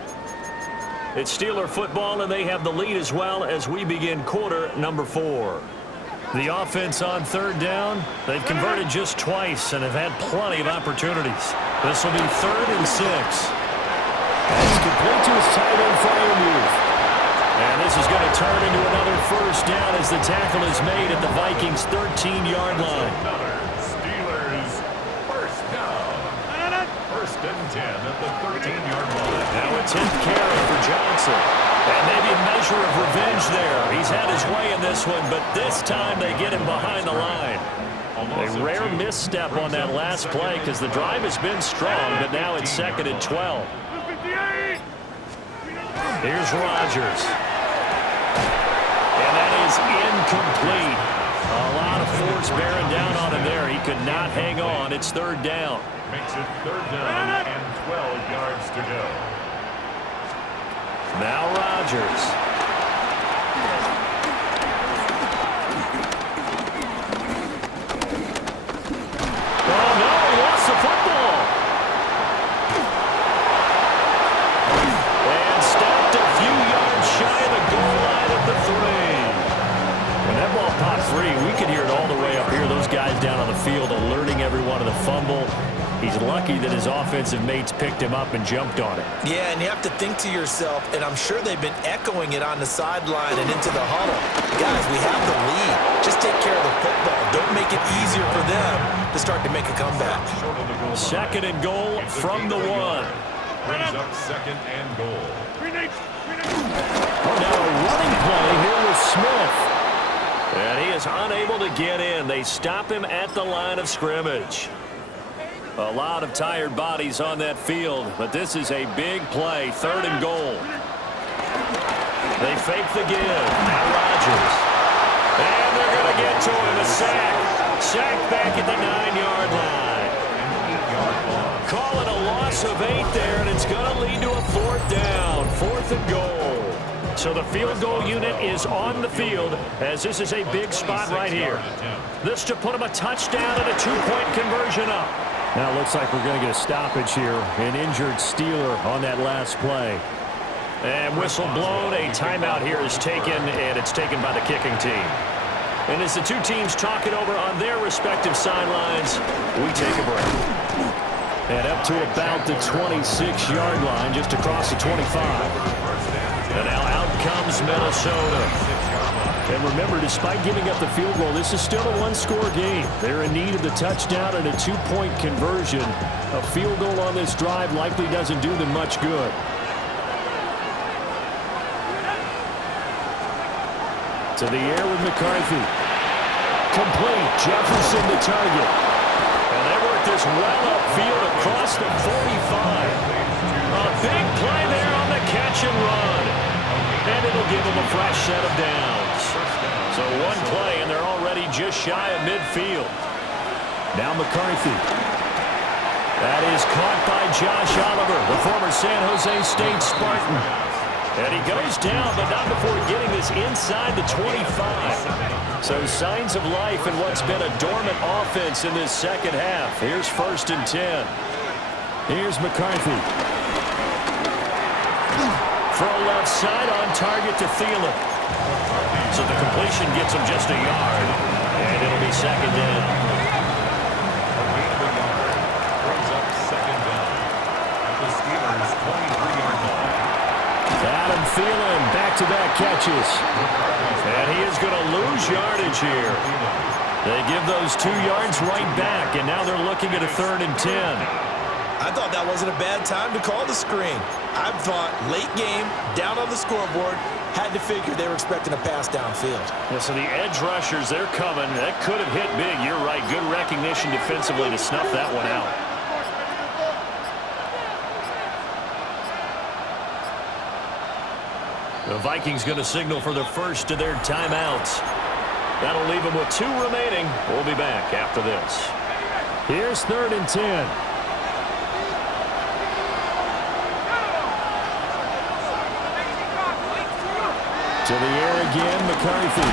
It's Steeler football, and they have the lead as well as we begin quarter number 4. The offense on third down, they've converted just twice and have had plenty of opportunities. This will be 3rd and 6. And it's complete to his tight end, Freiermuth. And this is going to turn into another first down as the tackle is made at the Vikings' 13-yard line. Another Steelers first down. First and 10 at the 13-yard line. Now a 10th carry for Johnson. And maybe a measure of revenge there. He's had his way in this one, but this time they get him behind the line. A rare misstep on that last play because the drive has been strong, but now it's 2nd and 12. Here's Rodgers. And that is incomplete. A lot of force bearing down on him there. He could not hang on. It's 3rd down. Makes it 3rd down and 12 yards to go. Now Rodgers. Oh, no, he lost the football. And stopped a few yards shy of the goal line at the 3. When that ball popped free, we could hear it all the way up here. Those guys down on the field alerting everyone of the fumble. He's lucky that his offensive mates picked him up and jumped on it. Yeah, and you have to think to yourself, and I'm sure they've been echoing it on the sideline and into the huddle. Guys, we have the lead. Just take care of the football. Don't make it easier for them to start to make a comeback. 2nd and goal from the 1. Brings up 2nd and goal. Oh, now a running play here with Smith. And he is unable to get in. They stop him at the line of scrimmage. A lot of tired bodies on that field, but this is a big play, 3rd and goal. They fake the give. Now Rodgers. And they're going to get to him. A sack. Sack back at the 9-yard line. Call it a loss of 8 there, and it's going to lead to a 4th down. 4th and goal. So the field goal unit is on the field as this is a big spot right here. This to put him a touchdown and a 2-point conversion up. Now it looks like we're going to get a stoppage here. An injured Steeler on that last play. And whistle blown. A timeout here is taken, and it's taken by the kicking team. And as the two teams talk it over on their respective sidelines, we take a break. And up to about the 26-yard line, just across the 25. And now out comes Minnesota. And remember, despite giving up the field goal, this is still a 1-score game. They're in need of the touchdown and a 2-point conversion. A field goal on this drive likely doesn't do them much good. To the air with McCarthy. Complete. Jefferson the target. And they work this well upfield across the 45. A big play there on the catch and run. And it'll give them a fresh set of downs. So 1 play, and they're already just shy of midfield. Now McCarthy. That is caught by Josh Oliver, the former San Jose State Spartan. And he goes down, but not before getting this inside the 25. So signs of life in what's been a dormant offense in this second half. Here's 1st and 10. Here's McCarthy. Throw left side on target to Thielen. So the completion gets him just a yard. And it'll be 2nd down. Thielen, back-to-back catches. And he is going to lose yardage here. They give those 2 yards right back, and now they're looking at a 3rd and 10. I thought that wasn't a bad time to call the screen. I thought late game, down on the scoreboard, had to figure they were expecting a pass downfield. Yeah, so the edge rushers, they're coming. That could have hit big. You're right. Good recognition defensively to snuff that one out. The Vikings going to signal for the first of their timeouts. That'll leave them with 2 remaining. We'll be back after this. Here's 3rd and 10. To the air again, McCarthy.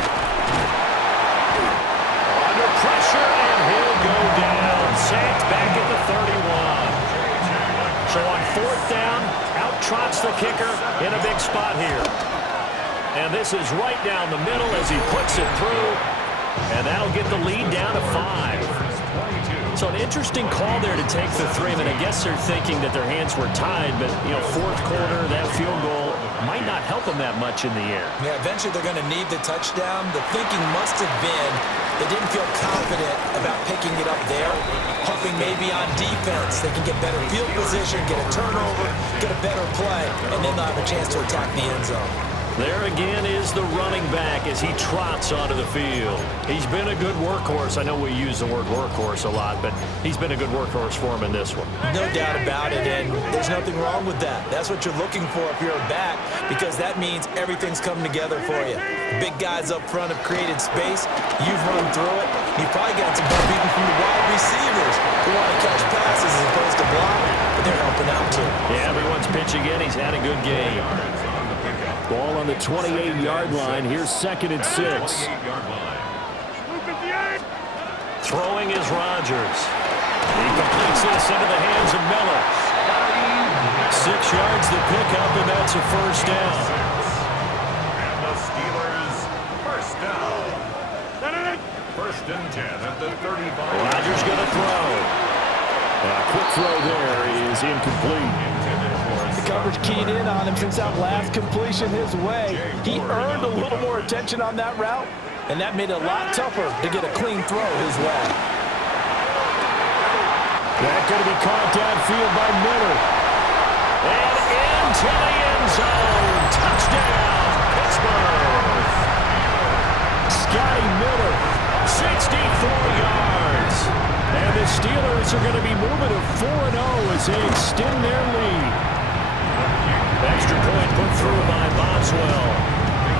Under pressure, and he'll go down. Sacked back at the 31. So on 4th down, out trots the kicker in a big spot here. And this is right down the middle as he puts it through. And that'll get the lead down to 5. So an interesting call there to take the 3. I mean, I guess they're thinking that their hands were tied, but, you know, 4th quarter, that field goal might not help them that much in the air. Yeah, eventually they're going to need the touchdown. The thinking must have been they didn't feel confident about picking it up there, hoping maybe on defense they can get better field position, get a turnover, get a better play, and then they'll have a chance to attack the end zone. There again is the running back as he trots onto the field. He's been a good workhorse. I know we use the word workhorse a lot, but he's been a good workhorse for him in this one. No doubt about it, and there's nothing wrong with that. That's what you're looking for if you're a back, because that means everything's coming together for you. Big guys up front have created space. You've run through it. You've probably got some help even from the wide receivers who want to catch passes as opposed to blocking, but they're helping out too. Yeah, everyone's pitching in. He's had a good game. Ball on the 28-yard line. Here's 2nd and 6. Throwing is Rodgers. He completes this into the hands of Miller. 6 yards the pickup, and that's a 1st down. And the Steelers, 1st down. 1st and 10 at the 35. Rodgers going to throw. A quick throw there is incomplete. The coverage keyed in on him since that last completion his way. He earned a little more attention on that route, and that made it a lot tougher to get a clean throw his way. That's going to be caught downfield by Miller. And into the end zone. Touchdown, Pittsburgh. Scotty Miller, 64 yards. and the Steelers are going to be moving to 4-0 as they extend their lead. Extra point put through by Boswell,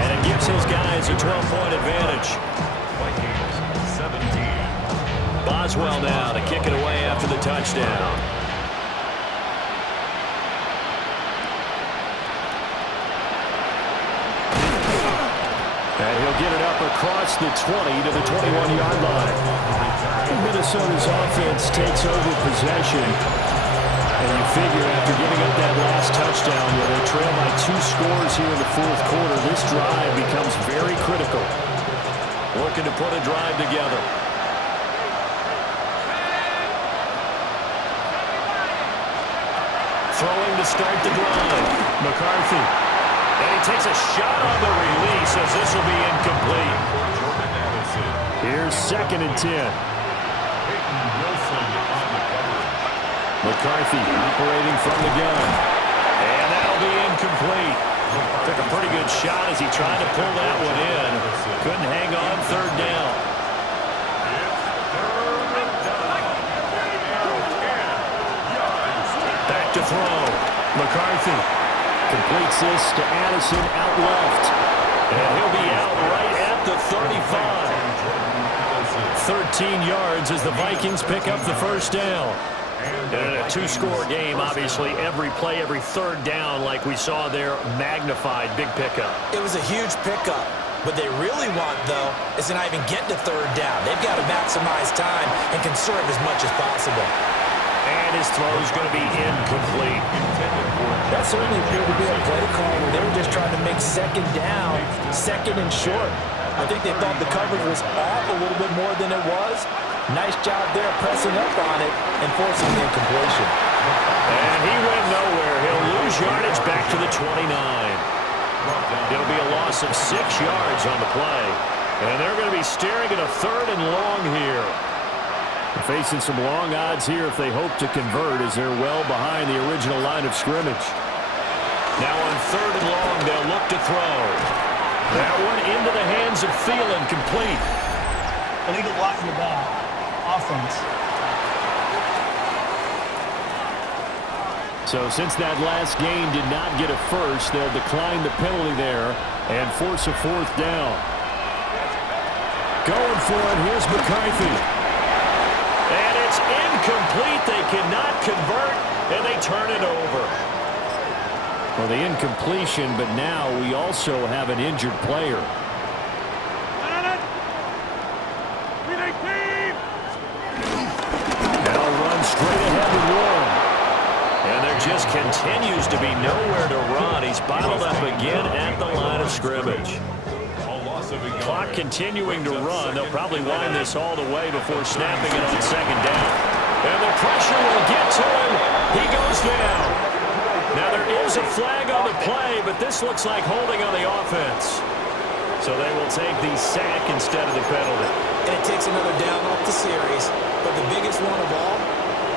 and it gives his guys a 12-point advantage. Vikings 17. Boswell now to kick it away after the touchdown. And he'll get it up across the 20 to the 21-yard line. Minnesota's offense takes over possession. And you figure after giving up that last touchdown where they trail by 2 scores here in the 4th quarter, this drive becomes very critical. Looking to put a drive together. Throwing to start the drive. McCarthy. And he takes a shot on the release as this will be incomplete. Here's 2nd and 10. McCarthy operating from the gun. And that'll be incomplete. Took a pretty good shot as he tried to pull that one in. Couldn't hang on 3rd down. Back to throw. McCarthy completes this to Addison out left. And he'll be out right at the 35. 13 yards as the Vikings pick up the 1st down. And in a 2-score game, obviously, every play, every 3rd down, like we saw there, magnified, big pickup. It was a huge pickup. What they really want, though, is to not even get to 3rd down. They've got to maximize time and conserve as much as possible. And his throw is going to be incomplete. That certainly appeared to be a play call where they were just trying to make 2nd down, 2nd and short. I think they thought the coverage was off a little bit more than it was. Nice job there pressing up on it and forcing the incompletion. And he went nowhere. He'll lose yardage back to the 29. It'll be a loss of 6 yards on the play. And they're going to be staring at a 3rd and long here. They're facing some long odds here if they hope to convert, as they're well behind the original line of scrimmage. Now on 3rd and long, they'll look to throw. That one into the hands of Thielen, complete. Illegal blocking the ball. Offense. So since that last game did not get a first, they'll decline the penalty there and force a 4th down. Going for it, here's McCarthy. And it's incomplete. They cannot convert, and they turn it over. Well, the incompletion, but now we also have an injured player. Now run straight ahead with one. And there just continues to be nowhere to run. He's bottled up again at the line of scrimmage. Clock continuing to run. They'll probably wind this all the way before snapping it on 2nd down. And the pressure will get to him. He goes down. Now there is a flag on the play, but this looks like holding on the offense. So they will take the sack instead of the penalty. And it takes another down off the series. But the biggest one of all,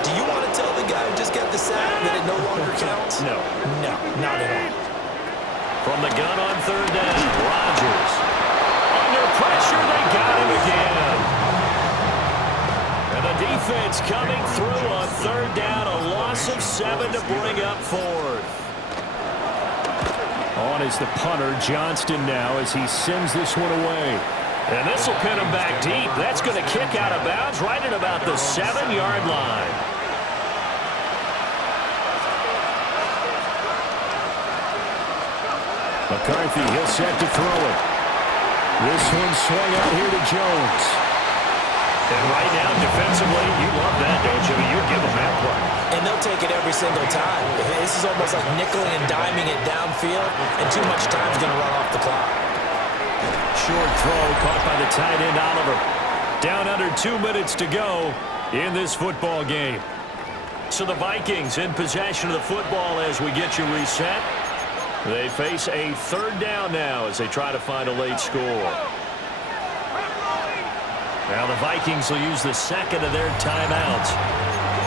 do you want to tell the guy who just got the sack that it no longer counts? No. No, not at all. From the gun on 3rd down, Rodgers. Under pressure, they got him again. And the defense coming through on 3rd down, a loss of 7 to bring up 4th. On is the punter, Johnston now, as he sends this one away. And this will pin him back deep. That's going to kick out of bounds right at about the 7-yard line. McCarthy, he'll set to throw it. This one swung out here to Jones. And right now, defensively, you love that, don't you? You give them that play. And they'll take it every single time. This is almost like nickeling and diming it downfield, and too much time's going to run off the clock. Short throw caught by the tight end, Oliver. Down under 2 minutes to go in this football game. So the Vikings in possession of the football as we get you reset. They face a 3rd down now as they try to find a late score. Now the Vikings will use the 2nd of their timeouts.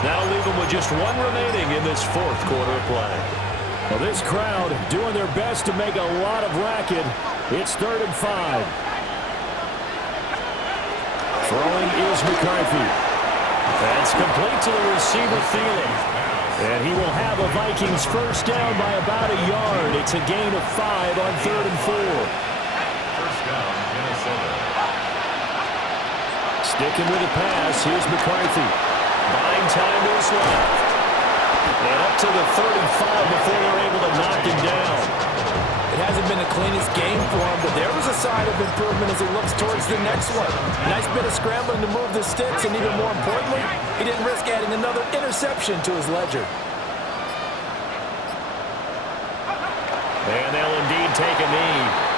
That'll leave them with just 1 remaining in this 4th quarter of play. Well, this crowd doing their best to make a lot of racket. It's 3rd and 5. Throwing is McCarthy. That's complete to the receiver, Thielen. And he will have a Vikings 1st down by about a yard. It's a gain of 5 on 3rd and 4. 1st down, Minnesota. Sticking with the pass, here's McCarthy. Buying time to his left. And up to the 35 before they're able to knock him down. It hasn't been the cleanest game for him, but there was a sign of improvement as he looks towards the next one. Nice bit of scrambling to move the sticks, and even more importantly, he didn't risk adding another interception to his ledger. And they'll indeed take a knee.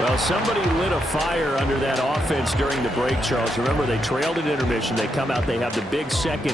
Well, somebody lit a fire under that offense during the break, Charles. Remember, they trailed at intermission. They come out, they have the big second